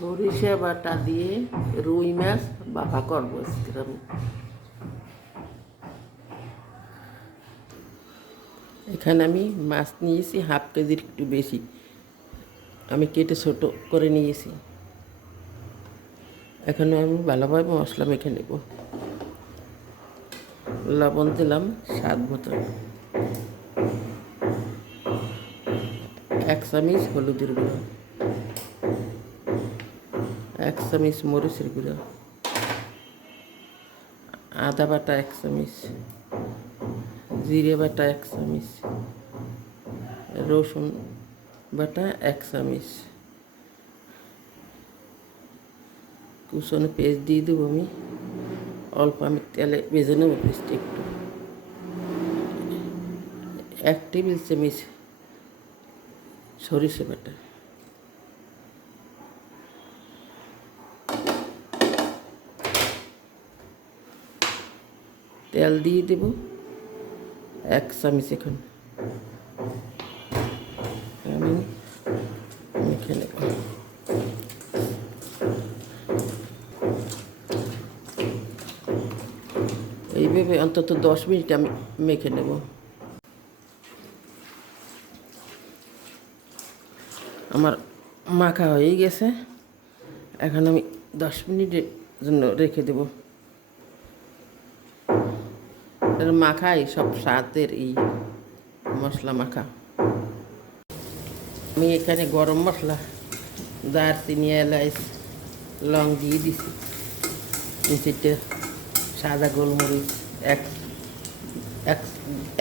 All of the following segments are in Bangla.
সরিষা বাটা দিয়ে রুই মাছ বাফা করব আজকে আমি এখানে আমি মাছ নিয়েছি, হাফ কেজির একটু বেশি। আমি কেটে ছোট করে নিয়েছি। এখানে আমি ভালোভাবে মশলা মেখে নেব। লবণ দিলাম স্বাদ মতো। এক চামিচ হলুদের গুঁড়ো। এক চামিচ মরিচের গুঁড়ো। আদা বাটা এক চামিচ জিরে বাটা এক চামিচ রসুন বাটা এক চামিচ কুচনো পেস্ট দিয়ে দেবো আমি। অল্প আমি তেলে ভেজে নেব পেস্টটা একটু। এক টেবিল চামিচ সরিষা বাটা। তেল দিয়ে দেব। এক চামচ এখন। আমি মেখে নেব। এইভাবে অন্তত দশ মিনিট আমি মেখে নেব। আমার মাখা হয়ে গেছে। এখন আমি দশ মিনিটের জন্য রেখে দেব। এর মাখাই সব স্বাদের এই মশলা মাখা। আমি এখানে গরম মশলা, দারচিনি এলাচ লং দিয়ে দিছি। নিচেরটা সাদা গোলমরিচ, এক এক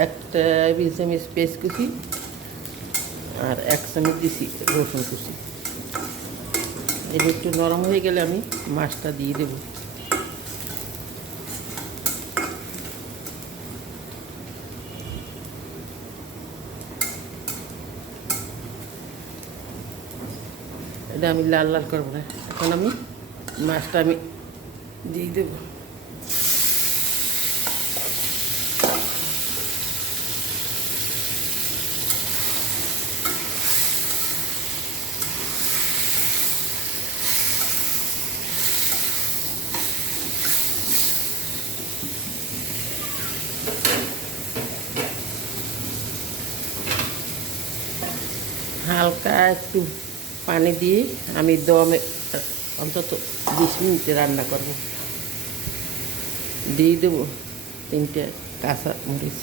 একটা বিশ চামচ পেস্ট কুচি আর এক চামচ দিছি রসুন কুচি। এটা একটু নরম হয়ে গেলে আমি মাছটা দিয়ে দেবো। এটা আমি লাল লাল করব না। এখন আমি মাছটা আমি দিয়ে দেবো। হালকা একটু পানি দিয়ে আমি দমে, অন্তত বিশ মিনিটে রান্না করব। দিয়ে দেবো তিনটে কাঁচা মরিচ।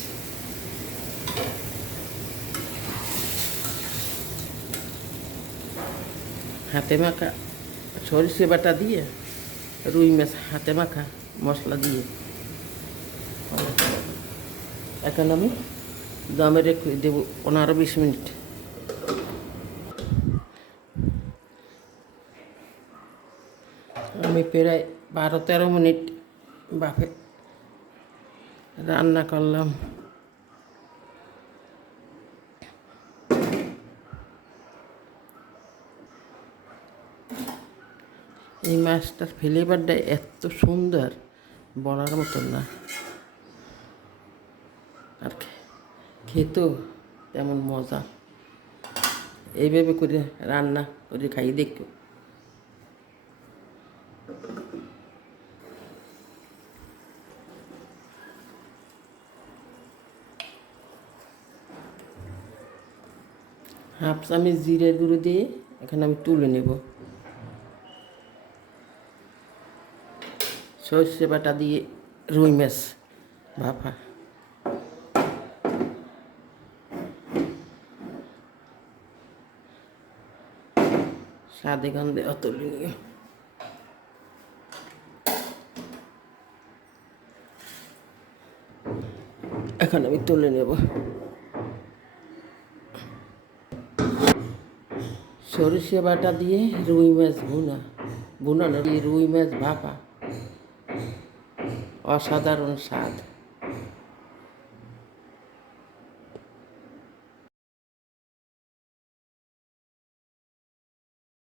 হাতে মাখা সরিষে বাটা দিয়ে রুই মাছ হাতে মাখা মশলা দিয়ে। এখন আমি দমে রেখে দেবো পনেরো বিশ মিনিট। আমি প্রায় বারো তেরো মিনিট বাফে রান্না করলাম। এই মাছটার ফ্লেভারটা এত সুন্দর, বলার মতন না। আর খেতেও তেমন মজা। এইভাবে করে রান্না করে খাই, দেখো। হাফ চামচ জিরের গুঁড়ো দিয়ে এখানে আমি তুলে নেব। সর্ষে বাটা দিয়ে রুই মাছ ভাপা। স্বাদে গন্ধে অতুলনীয়। এখন আমি তুলে নেব। সরষে বাটা দিয়ে রুই মাছ ভুনা। ভুনা না রুই মাছ ভাপা। অসাধারণ স্বাদ।